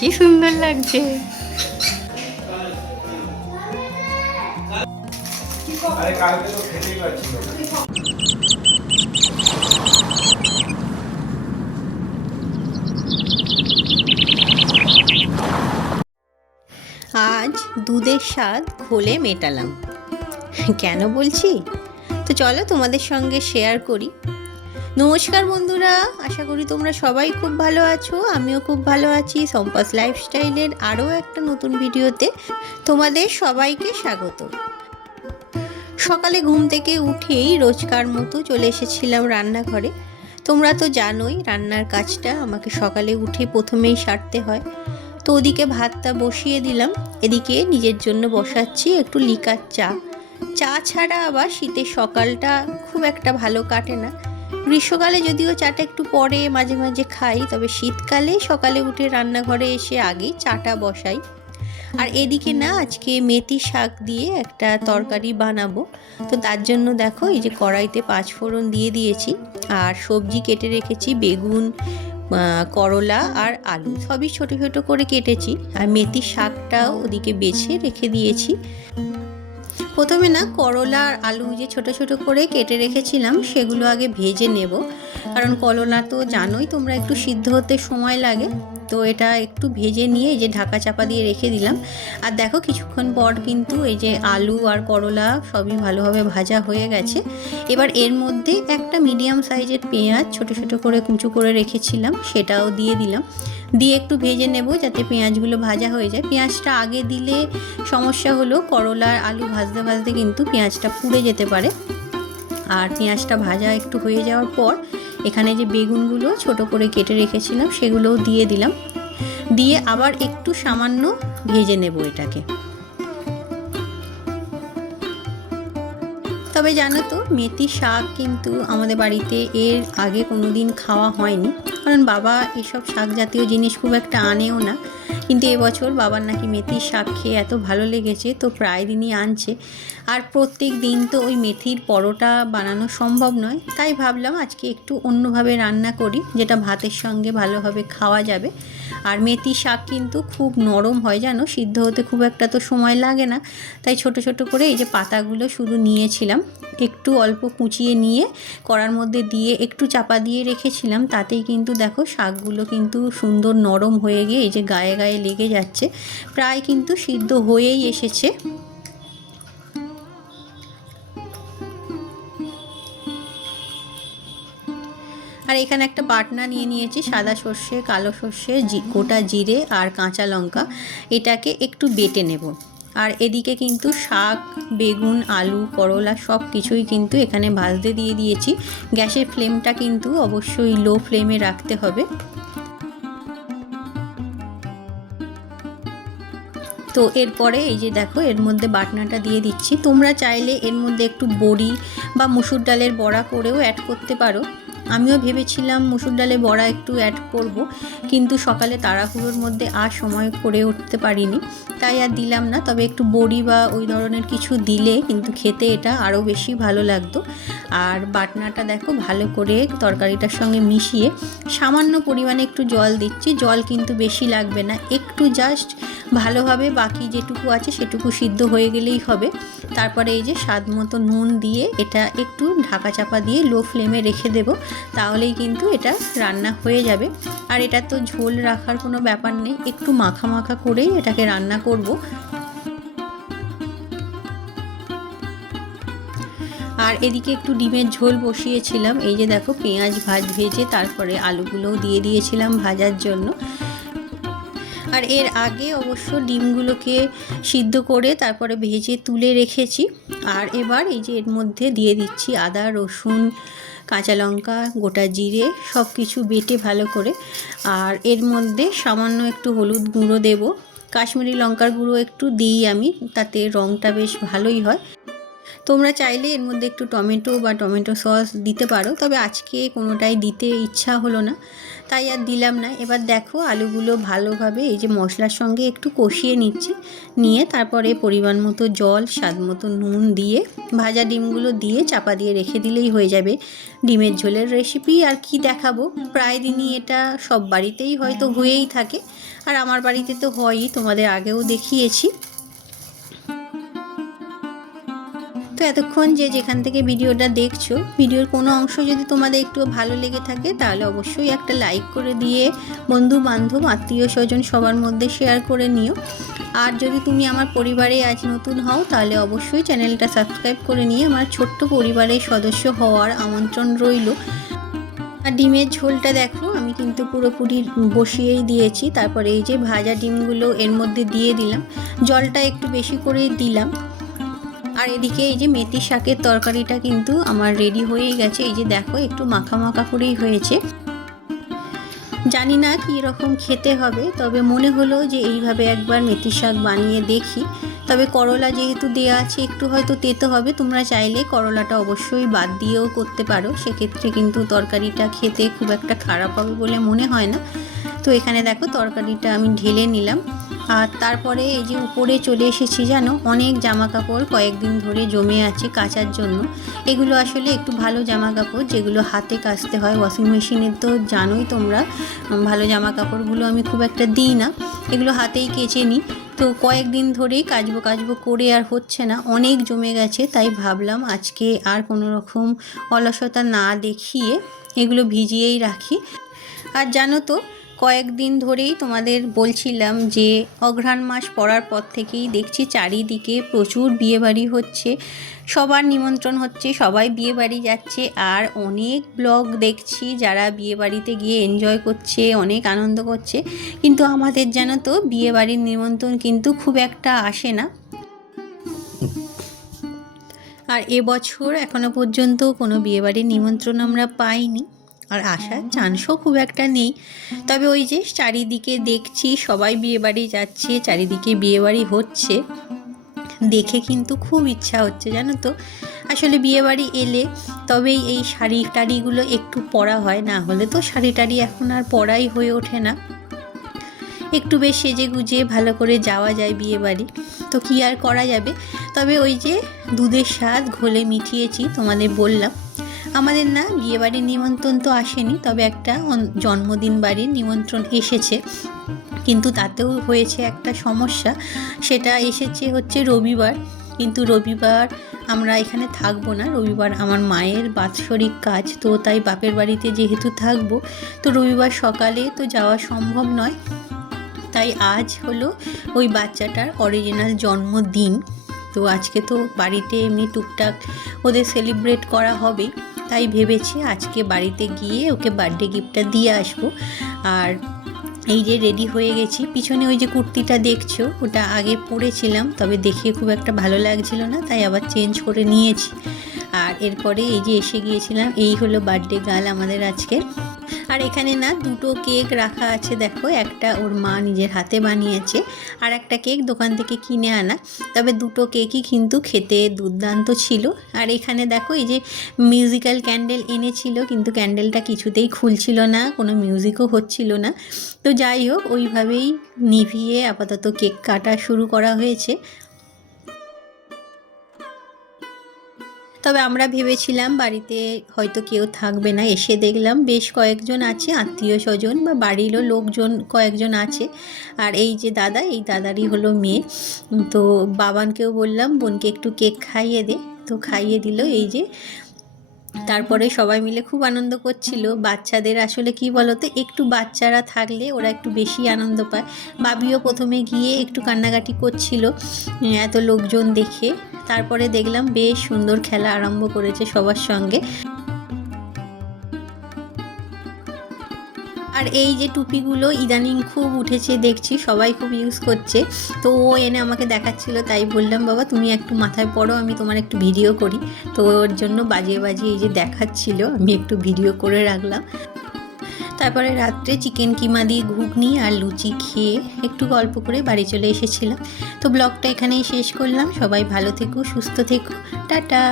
কি সুন্দর লাগছে। আজ দুধের স্বাদ ঘোলে মেটালাম। কেন বলছি? তো চলো তোমাদের সঙ্গে শেয়ার করি। নমস্কার বন্ধুরা, আশা করি তোমরা সবাই খুব ভালো আছো, আমিও খুব ভালো আছি সম্পাস লাইফস্টাইলের আরও একটা নতুন ভিডিওতে তোমাদের সবাইকে স্বাগত। সকালে ঘুম থেকে উঠেই রোজকার মতো চলে এসেছিলাম রান্নাঘরে। তোমরা তো জানোই রান্নার কাজটা, আমাকে সকালে উঠে প্রথমেই সারতে হয়। তো ওদিকে ভাতটা বসিয়ে দিলাম, এদিকে নিজের জন্য বসাচ্ছি একটু লিকার চা। চা ছাড়া আবার শীতের সকালটা খুব একটা ভালো কাটে না। গ্রীষ্মকালে যদিও চাটা একটু পরে মাঝে মাঝে খাই, তবে শীতকালে সকালে উঠে রান্নাঘরে এসে আগেই চাটা বসাই। আর এদিকে না, আজকে মেথি শাক দিয়ে একটা তরকারি বানাবো। তো তার জন্য দেখো, এই যে কড়াইতে পাঁচ ফোড়ন দিয়ে দিয়েছি, আর সবজি কেটে রেখেছি, বেগুন করলা আর আলু। সবই ছোট ছোট করে কেটেছি, আর মেথি শাকটাও ওদিকে বেছে রেখে দিয়েছি। প্রথমে না করলা আর আলু যে ছোট ছোট করে কেটে রেখেছিলাম, সেগুলো আগে ভেজে নেব। কারণ করলা তো জানোই তোমরা একটু সিদ্ধ হতে সময় লাগে। তো এটা একটু ভেজে নিয়ে এই যে ঢাকা চাপা দিয়ে রেখে দিলাম। আর দেখো কিছুক্ষণ পর কিন্তু এই যে আলু আর করলা সবই ভালোভাবে ভাজা হয়ে গেছে। এবার এর মধ্যে একটা মিডিয়াম সাইজের পেঁয়াজ ছোট ছোট করে কুচু করে রেখেছিলাম, সেটাও দিয়ে দিলাম। দিয়ে একটু ভেজে নেব যাতে পেঁয়াজগুলো ভাজা হয়ে যায়। পেঁয়াজটা আগে দিলে সমস্যা হলো, করলা আলু ভাজতে ভাজতে কিন্তু পেঁয়াজটা পুড়ে যেতে পারে। আর পেঁয়াজটা ভাজা একটু হয়ে যাওয়ার পর এখানে যে বেগুনগুলো ছোট করে কেটে রেখেছিলাম, সেগুলোও দিয়ে দিলাম। দিয়ে আবার একটু সামান্য ভেজে নেব এটাকে। তবে জানো তো, মেথি শাক কিন্তু আমাদের বাড়িতে এর আগে কোনোদিন খাওয়া হয়নি। কারণ বাবা এসব শাক জাতীয় জিনিস খুব একটা আনেও না। কিন্তু এবছর বাবার নাকি মেথির শাক খেয়ে এত ভালো লেগেছে, তো প্রায় দিনই আনছে। আর প্রত্যেক দিন তো ওই মেথির পরোটা বানানো সম্ভব নয়, তাই ভাবলাম আজকে একটু অন্যভাবে রান্না করি, যেটা ভাতের সঙ্গে ভালোভাবে খাওয়া যাবে। আর মেথি শাক কিন্তু খুব নরম হয় জানো, সিদ্ধ হতে খুব একটা তো সময় লাগে না, তাই ছোট ছোট করে এই যে পাতাগুলো শুধু নিয়েছিলাম, একটু অল্প কুচিয়ে নিয়ে কড়ার মধ্যে দিয়ে একটু চাপা দিয়ে রেখেছিলাম, তাতেই কিন্তু দেখো শাকগুলো কিন্তু সুন্দর নরম হয়ে গিয়ে এই যে গায়ে গায়ে লেগে যাচ্ছে, প্রায় কিন্তু সিদ্ধ হয়েই এসেছে। আর এখানে একটা বাটনা নিয়ে নিয়েছি, সাদা সর্ষে, কালো সর্ষে গোটা জিরে আর কাঁচা লঙ্কা। এটাকে একটু বেটে নেব। আর এদিকে কিন্তু শাক, বেগুন, আলু, করলা সব কিছুই কিন্তু এখানে ভাজতে দিয়ে দিয়েছি। গ্যাসের ফ্লেমটা কিন্তু অবশ্যই লো ফ্লেমে রাখতে হবে। তো এরপরে এই যে দেখো, এর মধ্যে বাটনাটা দিয়ে দিচ্ছি। তোমরা চাইলে এর মধ্যে একটু বড়ি বা মুসুর ডালের বড়া করেও অ্যাড করতে পারো। আমিও ভেবেছিলাম মুসুর ডালে বড়া একটু অ্যাড করব, কিন্তু সকালে তাড়াহুড়োর মধ্যে আর সময় করে উঠতে পারিনি। তাই আর দিলাম না, তবে একটু বড়ি বা ওই ধরনের কিছু দিলে কিন্তু খেতে এটা আরও বেশি ভালো লাগতো। আর বাটনাটা দেখো, ভালো করে তরকারিটার সঙ্গে মিশিয়ে সামান্য পরিমাণে একটু জল দিচ্ছি। জল কিন্তু বেশি লাগবে না, একটু জাস্ট ভালোভাবে বাকি যেটুকু আছে সেটুকু সিদ্ধ হয়ে গেলেই হবে। তারপরে এই যে স্বাদ মতো নুন দিয়ে এটা একটু ঢাকা চাপা দিয়ে লো ফ্লেমে রেখে দেব, তাহলেই কিন্তু এটা রান্না হয়ে যাবে। আর এটা তো ঝোল রাখার কোনো ব্যাপার নেই, একটু মাখা মাখা করেই এটাকে রান্না করব। আর এদিকে একটু ডিমের ঝোল বসিয়েছিলাম, এই যে দেখো পেঁয়াজ ভাজ ভেজে তারপরে আলুগুলোও দিয়ে দিয়েছিলাম ভাজার জন্য। আর এর আগে অবশ্য ডিমগুলোকে সিদ্ধ করে তারপরে ভেজে তুলে রেখেছি। আর এবার এই যে এর মধ্যে দিয়ে দিচ্ছি আদা, রসুন, কাঁচা লঙ্কা, গোটা জিরে সব কিছু বেটে ভালো করে। আর এর মধ্যে সামান্য একটু হলুদ গুঁড়ো দেব। কাশ্মীরি লঙ্কার গুঁড়ো একটু দিই আমি, তাতে রঙটা বেশ ভালোই হয়। তোমরা চাইলে এর মধ্যে একটু টমেটো বা টমেটো সস দিতে পারো, তবে আজকে কোনোটাই দিতে ইচ্ছা হলো না, তাই আর দিলাম না। এবার দেখো আলুগুলো ভালোভাবে এই যে মশলার সঙ্গে একটু কষিয়ে নিচ্ছি, নিয়ে তারপরে পরিমাণ মতো জল, স্বাদ মতো নুন দিয়ে, ভাজা ডিমগুলো দিয়ে চাপা দিয়ে রেখে দিলেই হয়ে যাবে ডিমের ঝোলের রেসিপি আর কি দেখাবো, প্রায় দিনই এটা সব বাড়িতেই হয়তো হয়েই থাকে, আর আমার বাড়িতে তো হয়ই, তোমাদের আগেও দেখিয়েছি। তো এতক্ষণ যে যেখান থেকে ভিডিওটা দেখছ, ভিডিওর কোনো অংশ যদি তোমাদের একটু ভালো লেগে থাকে, তাহলে অবশ্যই একটা লাইক করে দিয়ে বন্ধু বান্ধব আত্মীয় স্বজন সবার মধ্যে শেয়ার করে নিও। আর যদি তুমি আমার পরিবারে আজ নতুন হও, তাহলে অবশ্যই চ্যানেলটা সাবস্ক্রাইব করে নিয়ে আমার ছোট্ট পরিবারের সদস্য হওয়ার আমন্ত্রণ রইল। আর ডিমের ঝোলটা দেখো, আমি কিন্তু পুরোপুরি বসিয়েই দিয়েছি। তারপরে এই যে ভাজা ডিমগুলো এর মধ্যে দিয়ে দিলাম। জলটা একটু বেশি করে দিলাম। আর এদিকে এই যে মেথি শাকের তরকারিটা কিন্তু আমার রেডি হয়ে গেছে। এই যে দেখো, একটু মাখা মাখা করেই হয়েছে। জানি না কী রকম খেতে হবে, তবে মনে হলো যে এইভাবে একবার মেথি শাক বানিয়ে দেখি। তবে করলা যেহেতু দেওয়া আছে, একটু হয়তো তেতো হবে। তোমরা চাইলে করলাটা অবশ্যই বাদ দিয়েও করতে পারো। সেক্ষেত্রে কিন্তু তরকারিটা খেতে খুব একটা খারাপ হবে বলে মনে হয় না। তো এখানে দেখো, তরকারিটা আমি ঢেলে নিলাম। আর তারপরে এই যে উপরে চলে এসেছি জানো, অনেক জামা কাপড় কয়েকদিন ধরে জমে আছে কাচার জন্য। এগুলো আসলে একটু ভালো জামা কাপড় যেগুলো হাতে কাচতে হয় ওয়াশিং মেশিনে তো জানোই তোমরা, ভালো জামা কাপড়গুলো আমি খুব একটা দিই না। এগুলো হাতেই কেচে নিই। তো কয়েকদিন ধরেই কাচবো কাচবো করে আর হচ্ছে না, অনেক জমে গেছে, তাই ভাবলাম আজকে আর কোনো রকম অলসতা না দেখিয়ে এগুলো ভিজিয়েই রাখি। আর জানো তো কয়েকদিন ধরেই তোমাদের বলছিলাম যে অঘ্রাণ মাস পড়ার পর থেকেই দেখছি চারিদিকে প্রচুর বিয়েবাড়ি হচ্ছে। সবার নিমন্ত্রণ হচ্ছে, সবাই বিয়েবাড়ি যাচ্ছে আর অনেক ব্লগ দেখছি যারা বিয়েবাড়িতে গিয়ে এনজয় করছে, অনেক আনন্দ করছে। কিন্তু আমাদের যেন তো বিয়েবাড়ির নিমন্ত্রণ কিন্তু খুব একটা আসে না। আর এবছর এখনও পর্যন্ত কোনো বিয়েবাড়ির নিমন্ত্রণ আমরা পাইনি। আর আসার চান্সও খুব একটা নেই। তবে ওই যে চারিদিকে দেখছি সবাই বিয়েবাড়ি যাচ্ছে চারিদিকে বিয়েবাড়ি হচ্ছে। দেখে কিন্তু খুব ইচ্ছা হচ্ছে জানো তো? আসলে বিয়েবাড়ি এলে তবেই এই শাড়ি টাড়িগুলো একটু পরা হয় না হলে তো শাড়ি টাড়ি এখন আর পরাই হয়ে ওঠে না। একটু বেশ সেজে গুজে ভালো করে যাওয়া যায় বিয়ে বাড়ি তো কী আর করা যাবে? তবে ওই যে দুধের স্বাদ ঘোলে মিঠিয়েছি তোমাদের বললাম। আমাদের না বিয়ে বাড়ির নিমন্ত্রণ তো আসেনি, তবে একটা জন্মদিন বাড়ির নিমন্ত্রণ এসেছে। কিন্তু তাতেও হয়েছে একটা সমস্যা, সেটা এসেছে হচ্ছে রবিবার। কিন্তু রবিবার আমরা এখানে থাকব না, রবিবার আমার মায়ের বাৎসরিক কাজ, তো তাই বাপের বাড়িতে যেহেতু থাকব, তো রবিবার সকালে তো যাওয়া সম্ভব নয়। তাই আজ হলো ওই বাচ্চাটার অরিজিনাল জন্মদিন। তো আজকে তো বাড়িতে এমনি টুকটাক ওদের সেলিব্রেট করা হবে তাই ভেবেছি আজকে বাড়িতে গিয়ে ওকে বার্থডে গিফটটা দিয়ে আসব। আর এই যে রেডি হয়ে গেছি, পিছনে ওই যে কুর্তিটা দেখছ, ওটা আগে পরেছিলাম, তবে দেখে খুব একটা ভালো লাগছিল না, তাই আবার চেঞ্জ করে নিয়েছি। আর এরপরে এই যে এসে গিয়েছিলাম, এই হলো বার্থডে গাল আমাদের আজকে আর এখানে না দুটো কেক রাখা আছে, দেখো। একটা ওর মা নিজের হাতে বানিয়েছে আর একটা কেক দোকান থেকে কিনে আনা। তবে দুটো কেকই কিন্তু খেতে দুর্দান্ত ছিল। আর এখানে দেখো, এই যে মিউজিক্যাল ক্যান্ডেল এনেছিল, কিন্তু ক্যান্ডেলটা কিছুতেই খুলছিল না, কোনো মিউজিকও হচ্ছিল না। তো যাই হোক, ওইভাবেই নিভিয়ে আপাতত কেক কাটা শুরু করা হয়েছে। তবে আমরা ভেবেছিলাম বাড়িতে হয়তো কেউ থাকবে না। এসে দেখলাম বেশ কয়েকজন আছে, আত্মীয় স্বজন বা বাড়িরও লোকজন কয়েকজন আছে। আর এই যে দাদা, এই দাদারই হলো মেয়ে। তো বাবানকেও বললাম, বোনকে একটু কেক খাইয়ে দে। তো খাইয়ে দিল। এই যে তারপরে সবাই মিলে খুব আনন্দ করছিল। বাচ্চাদের আসলে কি বলতো একটু বাচ্চারা থাকলে ওরা একটু বেশি আনন্দ পায়। বাবিও প্রথমে গিয়ে একটু কান্নাকাটি করছিল এত লোকজন দেখে। তারপরে দেখলাম বেশ সুন্দর খেলা আরম্ভ করেছে সবার সঙ্গে। আর এই যে টুপিগুলো ইদানিং খুব উঠেছে, দেখছি, সবাই খুব ইউজ করছে। তো ও এনে আমাকে দেখাচ্ছিল, তাই বললাম, বাবা, তুমি একটু মাথায় পড়ো, আমি তোমার একটু ভিডিও করি। তো ওর জন্য বাজিয়ে বাজিয়ে এই যে দেখাচ্ছিল, আমি একটু ভিডিও করে রাখলাম। তারপরে রাত্রে চিকেন কিমা দিয়ে ঘুগনি আর লুচি খেয়ে একটু গল্প করে বাড়ি চলে এসেছিলাম। তো ব্লগটা এখানেই শেষ করলাম। সবাই ভালো থেকো, সুস্থ থেকো। টাটা!